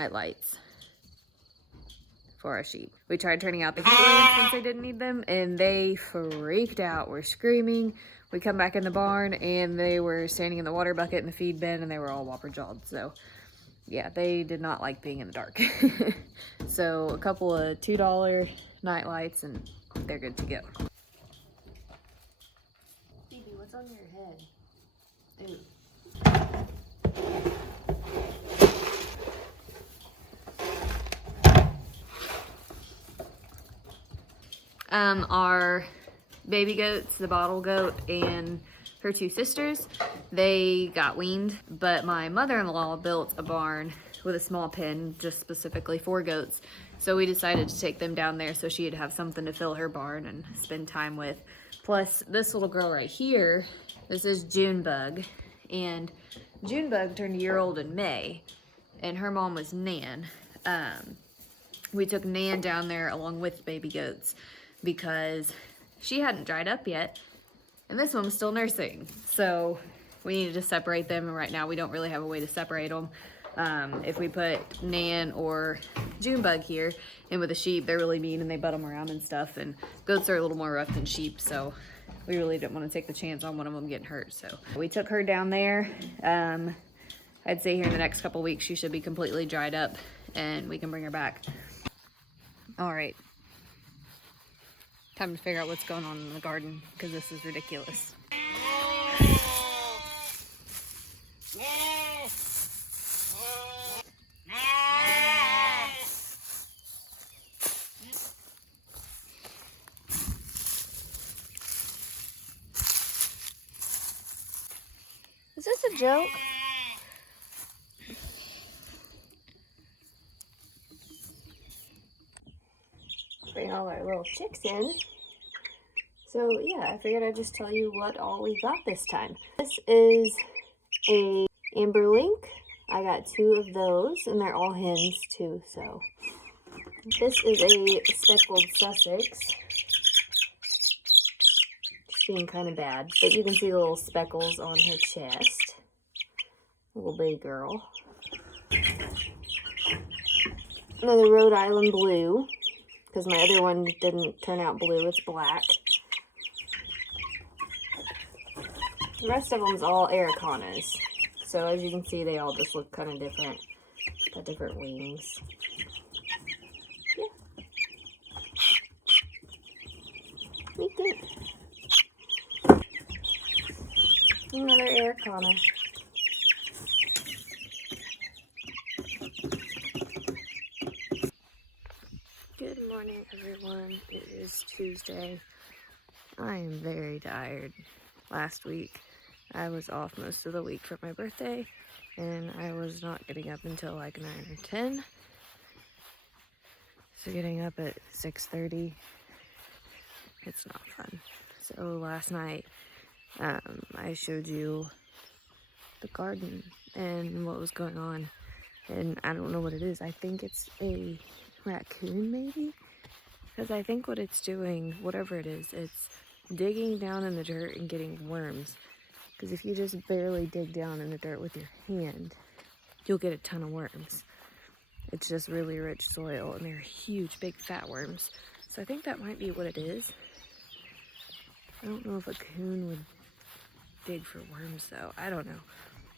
night lights for our sheep. We tried turning out the heat lamps since they didn't need them, and they freaked out. Were screaming. We come back in the barn, and they were standing in the water bucket in the feed bin, and they were all whopper-jawed. So, yeah, they did not like being in the dark. So, a couple of $2 night lights, and they're good to go. Phoebe, what's on your head? Ooh. Our baby goats, the bottle goat and her 2 sisters, they got weaned, but my mother-in-law built a barn with a small pen just specifically for goats. So we decided to take them down there so she'd have something to fill her barn and spend time with. Plus, this little girl right here, this is Junebug, and Junebug turned a year old in May, and her mom was Nan. We took Nan down there along with baby goats because she hadn't dried up yet, and this one was still nursing. So we needed to separate them, and right now we don't really have a way to separate them. If we put Nan or Junebug here, and with the sheep, they're really mean and they butt them around and stuff, and goats are a little more rough than sheep, so we really didn't want to take the chance on one of them getting hurt. So we took her down there. I'd say here in the next couple weeks she should be completely dried up and we can bring her back. All right, time to figure out what's going on in the garden because this is ridiculous. Is this a joke? Bring all our little chicks in. So yeah, I figured I'd just tell you what all we got this time. This is a amber link. I got 2 of those, and they're all hens too. So this is a speckled Sussex. Being kind of bad, but you can see the little speckles on her chest. Little baby girl. Another Rhode Island blue, because my other one didn't turn out blue, it's black. The rest of them's all Aracanas, so as you can see they all just look kind of different. Got different wings. Yeah. Meet them. Another Aracana. Good morning, everyone. It is Tuesday. I am very tired. Last week, I was off most of the week for my birthday, and I was not getting up until like 9 or 10. So getting up at 6:30, it's not fun. So last night, I showed you the garden and what was going on, and I don't know what it is. I think it's a raccoon maybe, because I think what it's doing, whatever it is, it's digging down in the dirt and getting worms, because if you just barely dig down in the dirt with your hand, you'll get a ton of worms. It's just really rich soil, and they're huge, big, fat worms. So I think that might be what it is. I don't know if a coon would dig for worms though. I don't know.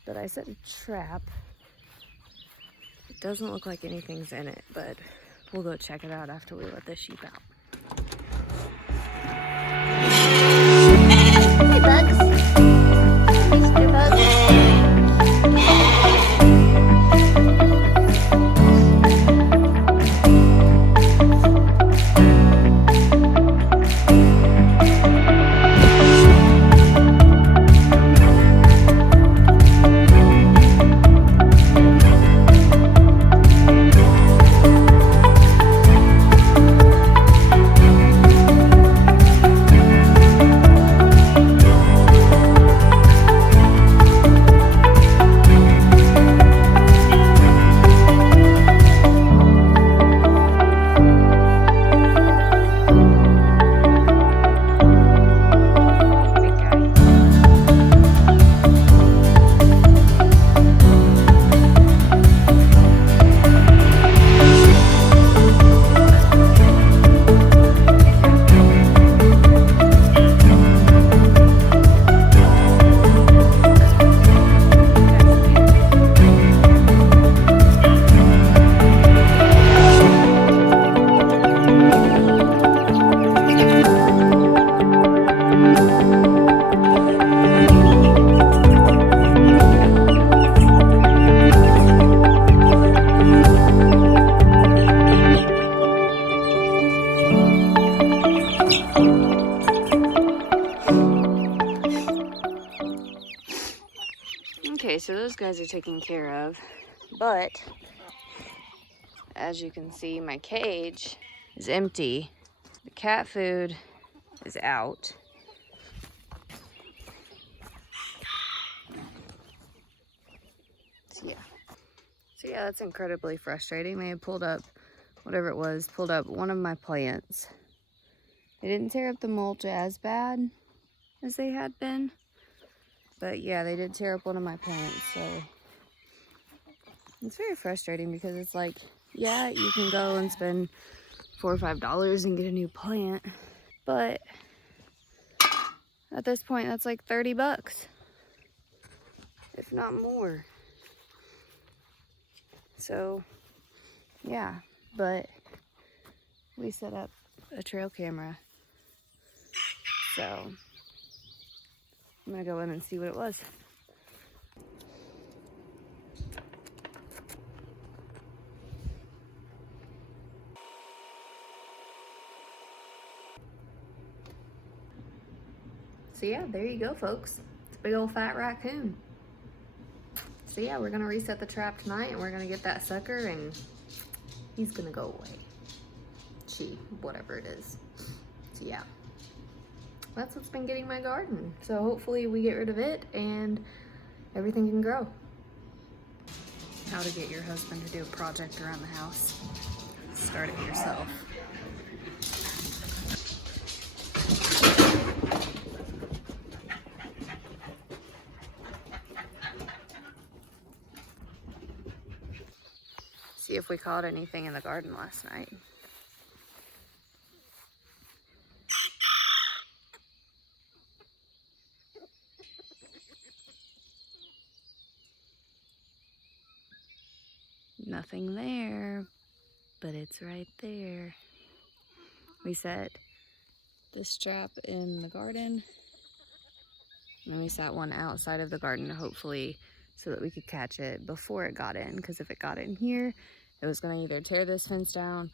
But I set a trap. It doesn't look like anything's in it, but we'll go check it out after we let the sheep out. Hey, bugs. Mr. Bugs. so those guys are taken care of, but as you can see, my cage is empty. The cat food is out. So yeah, that's incredibly frustrating. They had pulled up, whatever it was, pulled up one of my plants. They didn't tear up the mulch as bad as they had been. But yeah, they did tear up one of my plants, so it's very frustrating because it's like, yeah, you can go and spend $4 or $5 and get a new plant, but at this point, that's like 30 bucks, if not more. So yeah, but we set up a trail camera, so I'm gonna go in and see what it was. So yeah, there you go, folks. It's a big old fat raccoon. So yeah, we're gonna reset the trap tonight and we're gonna get that sucker and he's gonna go away. She, whatever it is. So yeah, that's what's been getting my garden. So hopefully we get rid of it and everything can grow. How to get your husband to do a project around the house. Start it yourself. See if we caught anything in the garden last night. Nothing there, but it's right there. We set this trap in the garden, and we set one outside of the garden, hopefully, so that we could catch it before it got in, because if it got in here, it was going to either tear this fence down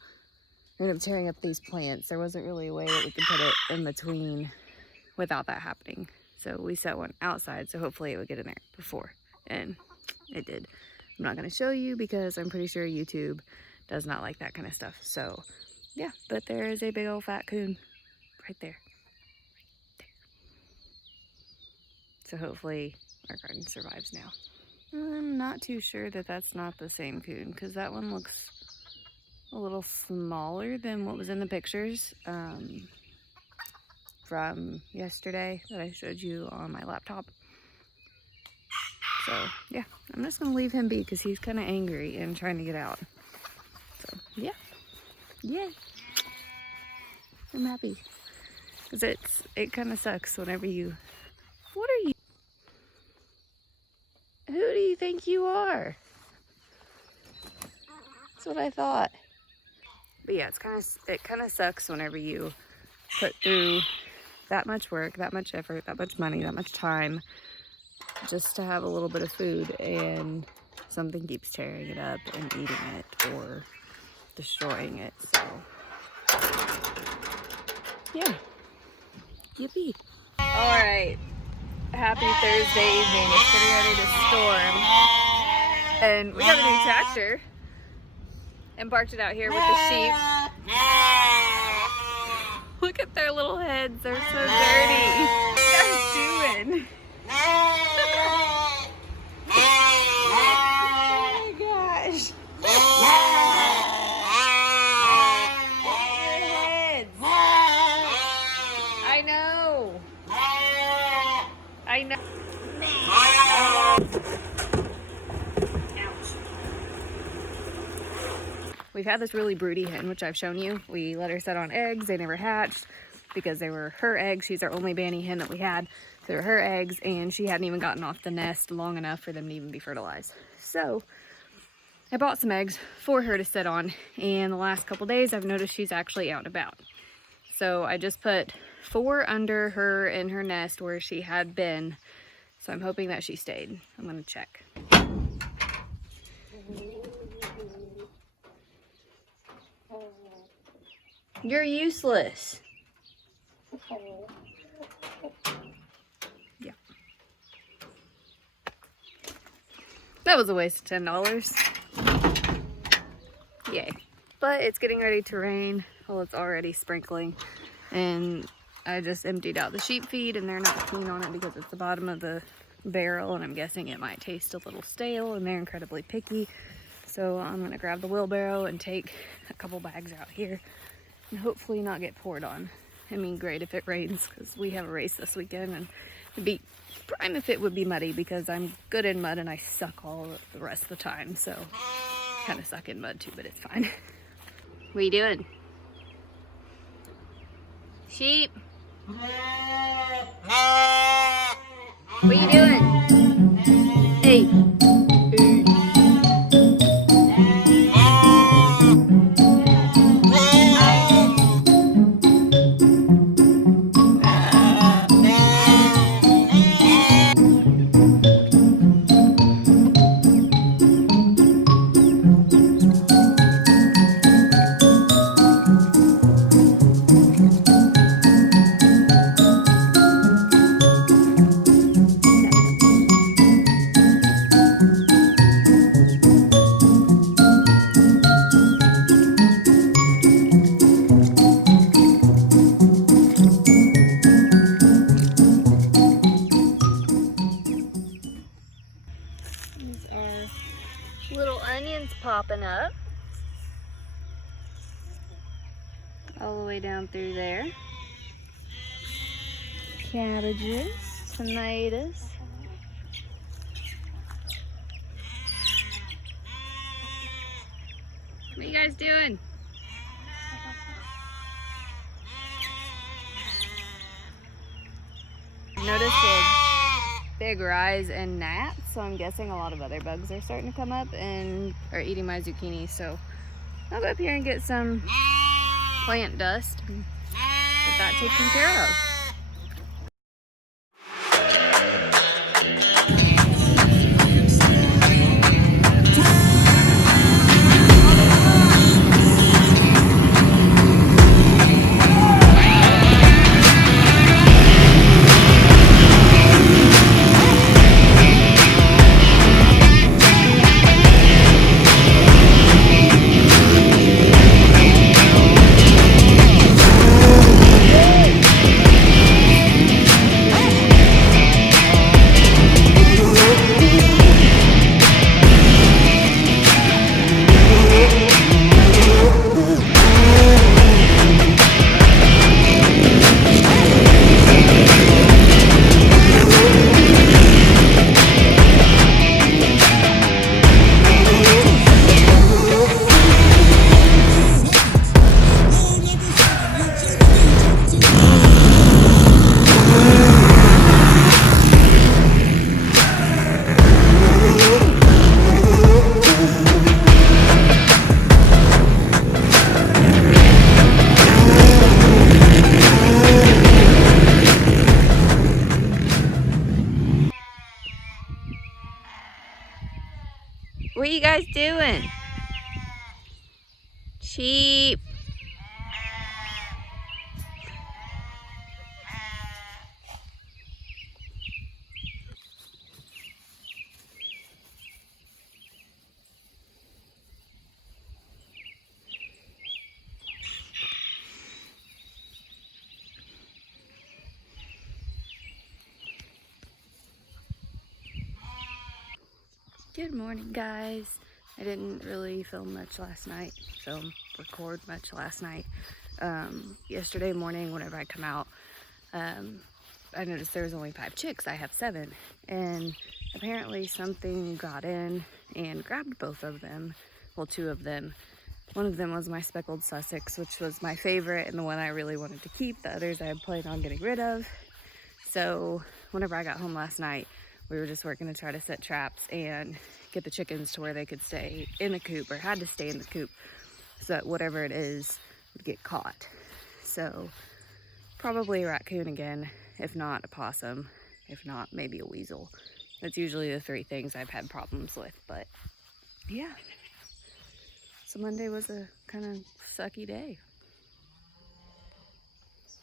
or end up tearing up these plants. There wasn't really a way that we could put it in between without that happening. So we set one outside, so hopefully it would get in there before, and it did. I'm not going to show you because I'm pretty sure YouTube does not like that kind of stuff. So yeah, but there is a big old fat coon right there. So hopefully our garden survives now. I'm not too sure that that's not the same coon because that one looks a little smaller than what was in the pictures from yesterday that I showed you on my laptop. So yeah, I'm just gonna leave him be because he's kind of angry and trying to get out. So yeah, yay! I'm happy because it kind of sucks whenever you. What are you? Who do you think you are? That's what I thought. But yeah, it kind of sucks whenever you put through that much work, that much effort, that much money, that much time, just to have a little bit of food and something keeps tearing it up and eating it or destroying it. So yeah, yippee. All right, happy Thursday evening. It's getting ready to storm and we got a new tractor and parked it out here with the sheep. Look at their little heads, they're so dirty. What are you guys doing? Oh my gosh. Your heads. I know. I know. We've had this really broody hen, which I've shown you. We let her set on eggs. They never hatched because they were her eggs. She's our only banny hen that we had. They were her eggs, and she hadn't even gotten off the nest long enough for them to even be fertilized. So I bought some eggs for her to sit on, and the last couple days I've noticed she's actually out and about. So I just put 4 under her in her nest where she had been. So I'm hoping that she stayed. I'm gonna check. You're useless. Yeah. That was a waste of $10. Yay. But it's getting ready to rain. Well, it's already sprinkling. And I just emptied out the sheep feed and they're not keen on it because it's the bottom of the barrel and I'm guessing it might taste a little stale and they're incredibly picky. So I'm gonna grab the wheelbarrow and take a couple bags out here and hopefully not get poured on. I mean, great if it rains because we have a race this weekend and it'd be prime if it would be muddy because I'm good in mud and I suck all the rest of the time. So kind of suck in mud too, but it's fine. What are you doing? Sheep? What are you doing? Hey. Hey. These are little onions popping up all the way down through there. Cabbages, tomatoes. What are you guys doing? Noticed a big rise in gnats, so I'm guessing a lot of other bugs are starting to come up and are eating my zucchini. So I'll go up here and get some plant dust and get that taken care of. What are you guys doing? Sheep. Good morning, guys. I didn't really film much last night, record much last night. Yesterday morning, whenever I come out, I noticed there was only 5 chicks. I have 7, and apparently something got in and grabbed both of them. Well, 2 of them. One of them was my speckled Sussex, which was my favorite and the one I really wanted to keep. The others I had planned on getting rid of. So whenever I got home last night, we were just working to try to set traps and get the chickens to where they could stay in the coop, or had to stay in the coop, so that whatever it is would get caught. So probably a raccoon again, if not a possum, if not maybe a weasel. That's usually the 3 things I've had problems with, but yeah. So Monday was a kind of sucky day.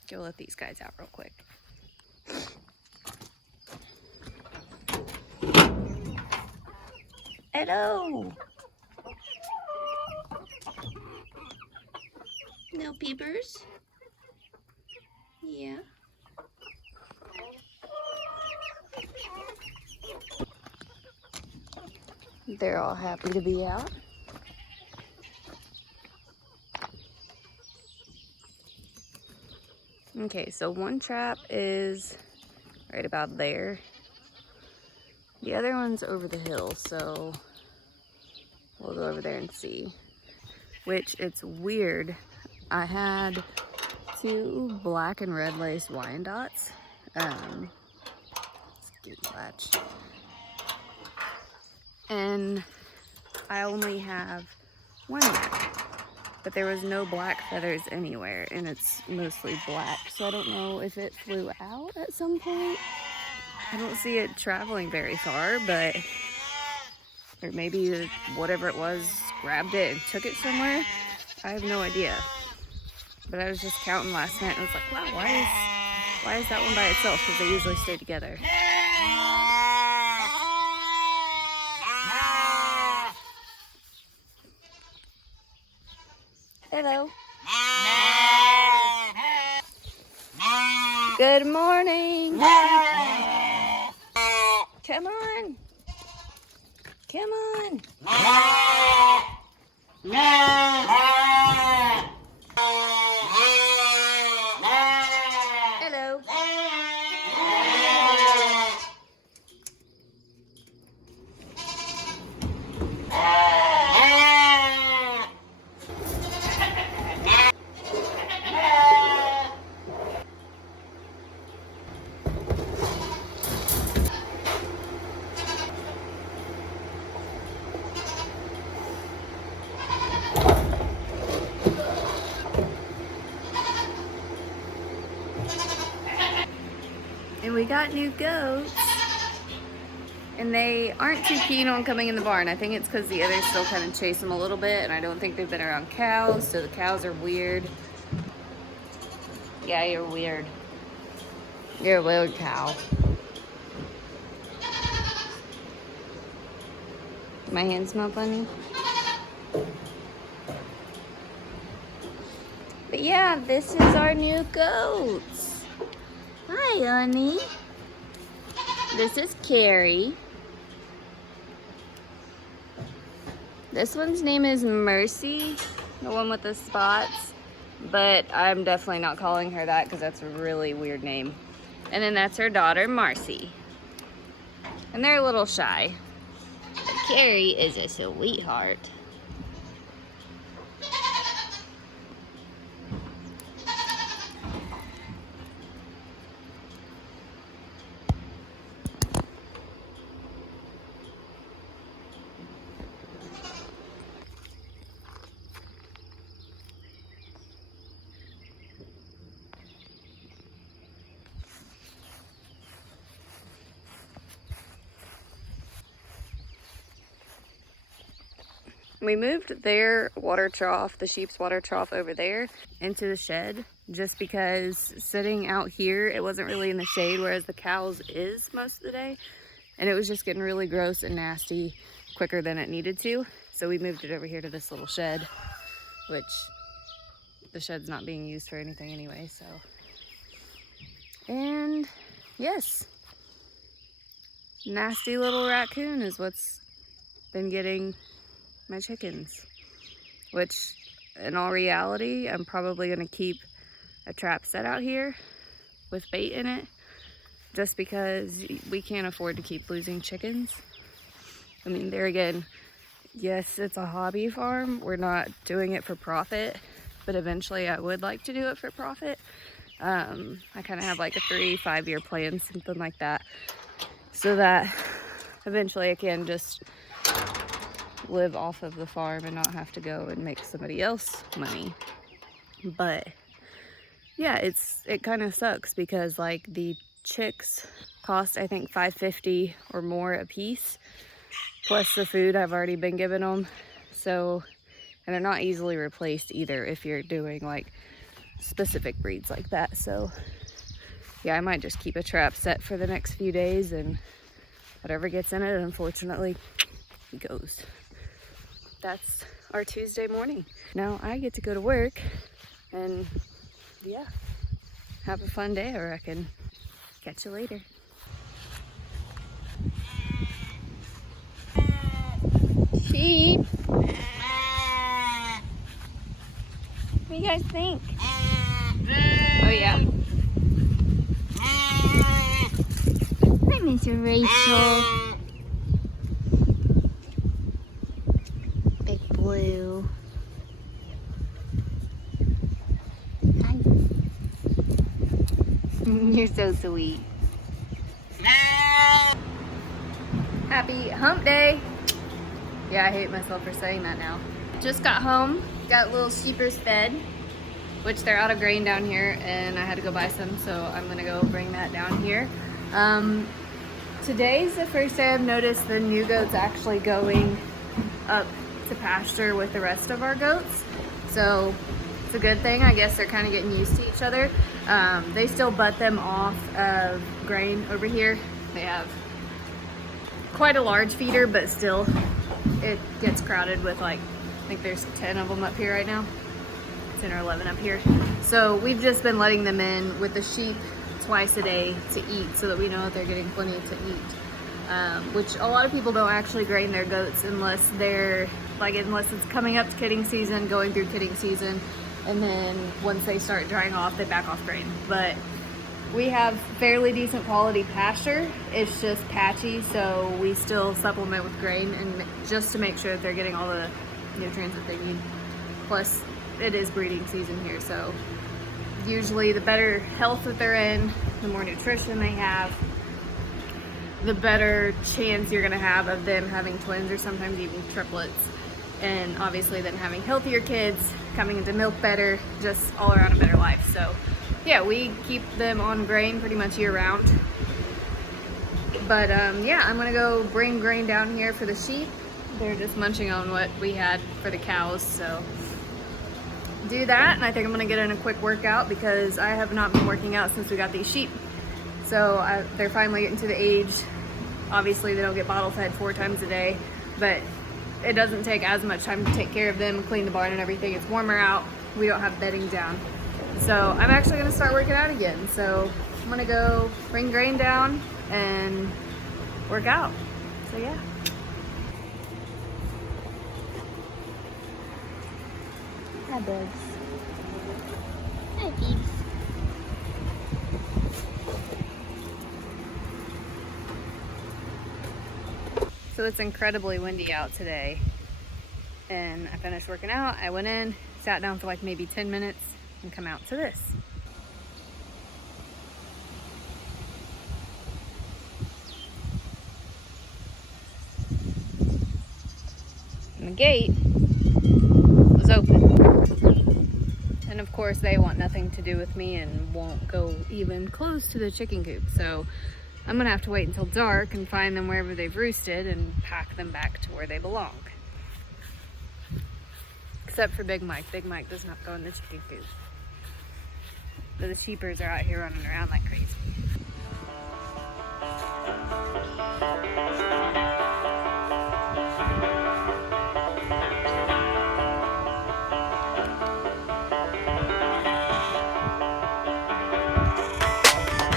Go let these guys out real quick. Hello. No peepers. Yeah. They're all happy to be out. Okay, so one trap is right about there. The other one's over the hill, so we'll go over there and see. Which, it's weird. I had 2 black and red lace Wyandottes. Latch. And I only have 1 there. But there was no black feathers anywhere, and it's mostly black. So I don't know if it flew out at some point. I don't see it traveling very far, but, or maybe whatever it was grabbed it and took it somewhere. I have no idea. But I was just counting last night and I was like, wow, why is that one by itself? Because they usually stay together. Hello. Good morning. Come on. Come on. Hello. And we got new goats. And they aren't too keen on coming in the barn. I think it's because the others still kind of chase them a little bit, and I don't think they've been around cows, so the cows are weird. Yeah, you're weird. You're a weird cow. My hands smell funny. But yeah, this is our new goats. Hi, honey. This is Carrie. This one's name is Mercy, the one with the spots, but I'm definitely not calling her that because that's a really weird name. And then that's her daughter, Marcy. And they're a little shy. But Carrie is a sweetheart. We moved their water trough, the sheep's water trough over there, into the shed just because sitting out here, it wasn't really in the shade, whereas the cows is most of the day. And it was just getting really gross and nasty quicker than it needed to. So we moved it over here to this little shed, which the shed's not being used for anything anyway, so. And yes, nasty little raccoon is what's been getting my chickens, which in all reality, I'm probably gonna keep a trap set out here with bait in it, just because we can't afford to keep losing chickens. I mean, there again, yes, it's a hobby farm. We're not doing it for profit, but eventually I would like to do it for profit. I kind of have like a 3-5 year plan, something like that, so that eventually I can just live off of the farm and not have to go and make somebody else money. But yeah, it kind of sucks because like the chicks cost I think $5.50 or more a piece, plus the food I've already been giving them. So, and they're not easily replaced either if you're doing like specific breeds like that. So yeah, I might just keep a trap set for the next few days, and whatever gets in it, unfortunately, he goes. That's our Tuesday morning. Now I get to go to work and yeah, have a fun day, I reckon. Catch you later. Sheep. What do you guys think? Oh yeah. Hi, Mr. Rachel. Big Blue. Hi. You're so sweet. Happy hump day. Yeah, I hate myself for saying that now. Just got home, got little sheepers fed, which they're out of grain down here, and I had to go buy some, so I'm gonna go bring that down here. Today's the first day I've noticed the new goats actually going up to pasture with the rest of our goats. So it's a good thing. I guess they're kind of getting used to each other. They still butt them off of grain over here. They have quite a large feeder, but still it gets crowded with, like, I think there's 10 of them up here right now. 10 or 11 up here. So we've just been letting them in with the sheep twice a day to eat, so that we know that they're getting plenty to eat. Which a lot of people don't actually grain their goats unless it's coming up to kidding season, going through kidding season, and then once they start drying off, they back off grain. But we have fairly decent quality pasture. It's just patchy, so we still supplement with grain, and just to make sure that they're getting all the nutrients that they need. Plus, it is breeding season here, so usually the better health that they're in, the more nutrition they have, the better chance you're gonna have of them having twins or sometimes even triplets. And obviously then having healthier kids, coming into milk better, just all around a better life. So yeah, we keep them on grain pretty much year round. But yeah, I'm gonna go bring grain down here for the sheep. They're just munching on what we had for the cows, so do that. And I think I'm gonna get in a quick workout because I have not been working out since we got these sheep. So they're finally getting to the age, obviously they don't get bottle fed 4 times a day, but it doesn't take as much time to take care of them, clean the barn and everything. It's warmer out, we don't have bedding down. So I'm actually gonna start working out again. So I'm gonna go bring grain down and work out. So yeah. Hi, bugs. Hi, peeps. So it's incredibly windy out today, and I finished working out. I went in, sat down for like maybe 10 minutes, and come out to this. And the gate was open. And of course they want nothing to do with me and won't go even close to the chicken coop. So I'm gonna have to wait until dark and find them wherever they've roosted and pack them back to where they belong. Except for Big Mike. Big Mike does not go in the chicken coop. But the sheepers are out here running around like crazy.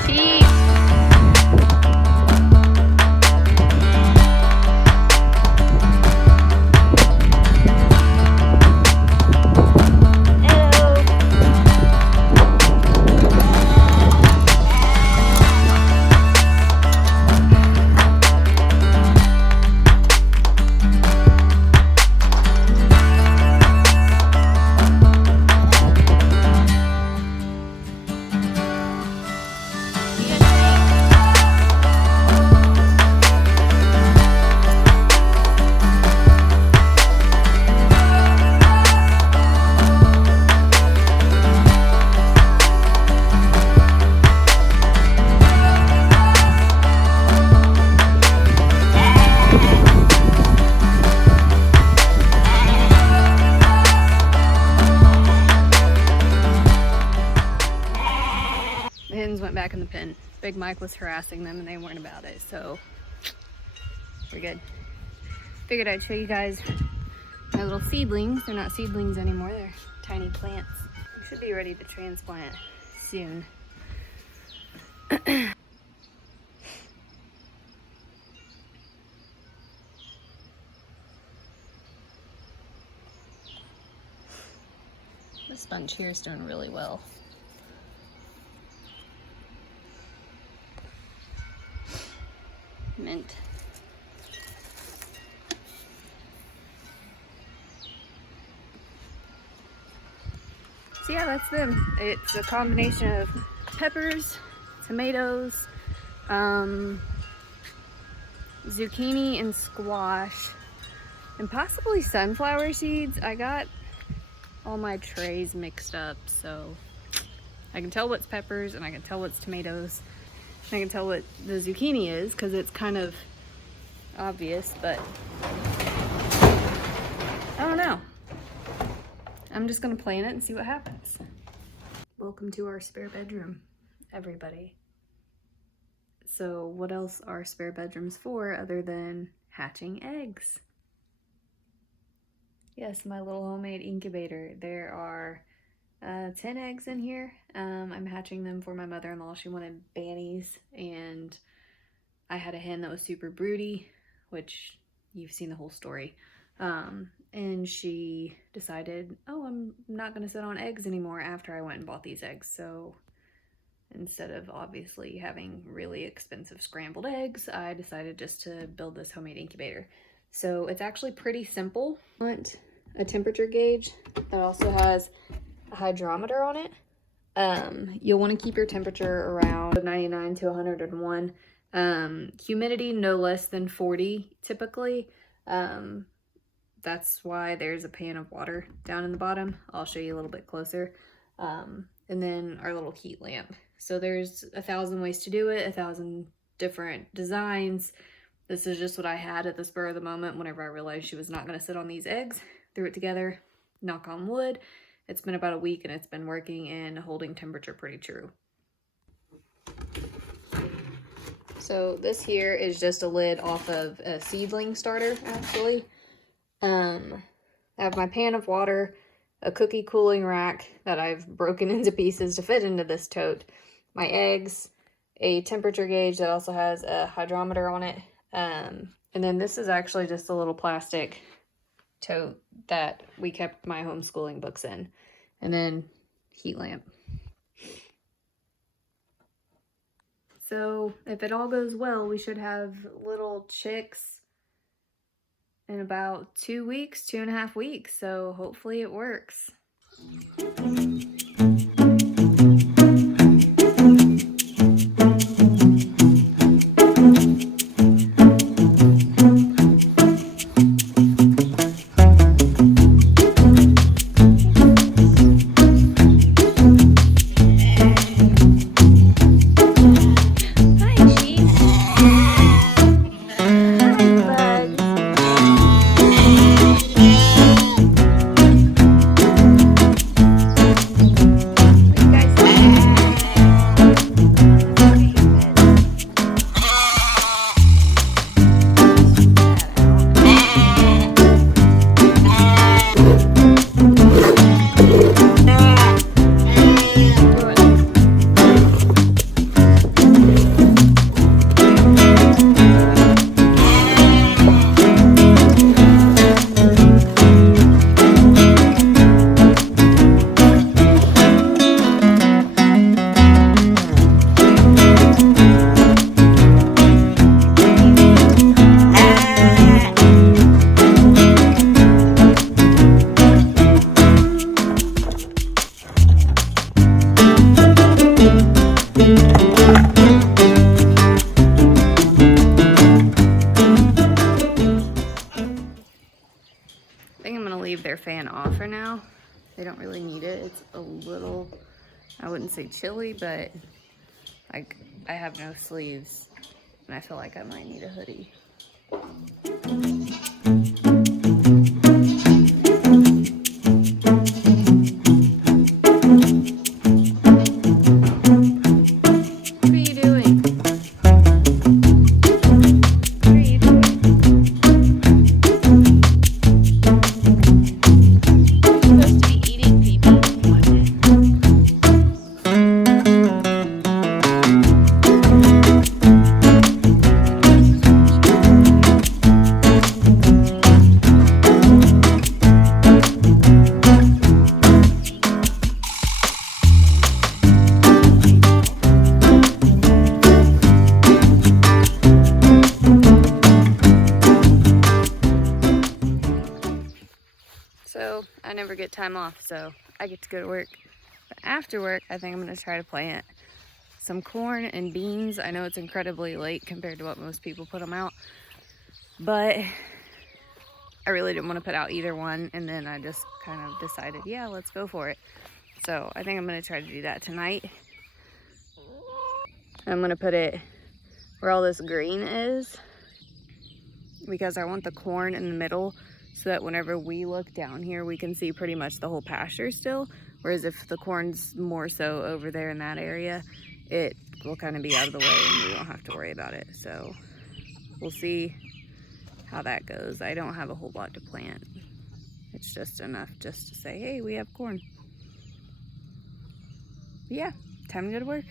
Sheep! Went back in the pen. Big Mike was harassing them and they weren't about it, so we're good. Figured I'd show you guys my little seedlings. They're not seedlings anymore, they're tiny plants. They should be ready to transplant soon. This bunch here is doing really well. Mint. So yeah, that's them. It's a combination of peppers, tomatoes, zucchini and squash, and possibly sunflower seeds. I got all my trays mixed up, so I can tell what's peppers and I can tell what's tomatoes. And I can tell what the zucchini is because it's kind of obvious, but I don't know. I'm just gonna plant it and see what happens. Welcome to our spare bedroom, everybody. So what else are spare bedrooms for other than hatching eggs? Yes, my little homemade incubator. There are 10 eggs in here. I'm hatching them for my mother-in-law. She wanted bannies, and I had a hen that was super broody, which you've seen the whole story. And she decided, oh, I'm not gonna sit on eggs anymore after I went and bought these eggs. So instead of obviously having really expensive scrambled eggs, I decided just to build this homemade incubator. So it's actually pretty simple. I want a temperature gauge that also has a hydrometer on it. You'll want to keep your temperature around 99 to 101. Humidity no less than 40 typically. That's why there's a pan of water down in the bottom. I'll show you a little bit closer. And then our little heat lamp. So there's 1,000 ways to do it, 1,000 different designs. This is just what I had at the spur of the moment whenever I realized she was not going to sit on these eggs. Threw it together, knock on wood. It's been about a week and it's been working and holding temperature pretty true. So this here is just a lid off of a seedling starter, actually. I have my pan of water, a cookie cooling rack that I've broken into pieces to fit into this tote, my eggs, a temperature gauge that also has a hydrometer on it, and then this is actually just a little plastic tote that we kept my homeschooling books in, and then heat lamp. So if it all goes well, we should have little chicks in about 2 weeks, 2.5 weeks. So hopefully it works. Leave their fan off for now. They don't really need it. It's a little, I wouldn't say chilly, but like I have no sleeves and I feel like I might need a hoodie. time off, so I get to go to work. But after work, I think I'm gonna try to plant some corn and beans. I know it's incredibly late compared to what most people put them out, but I really didn't want to put out either one, and then I just kind of decided, yeah, let's go for it. So I think I'm gonna try to do that tonight. I'm gonna put it where all this green is, because I want the corn in the middle so that whenever we look down here, we can see pretty much the whole pasture still. Whereas if the corn's more so over there in that area, it will kind of be out of the way and we won't have to worry about it. So we'll see how that goes. I don't have a whole lot to plant. It's just enough just to say, hey, we have corn. But yeah, time to go to work.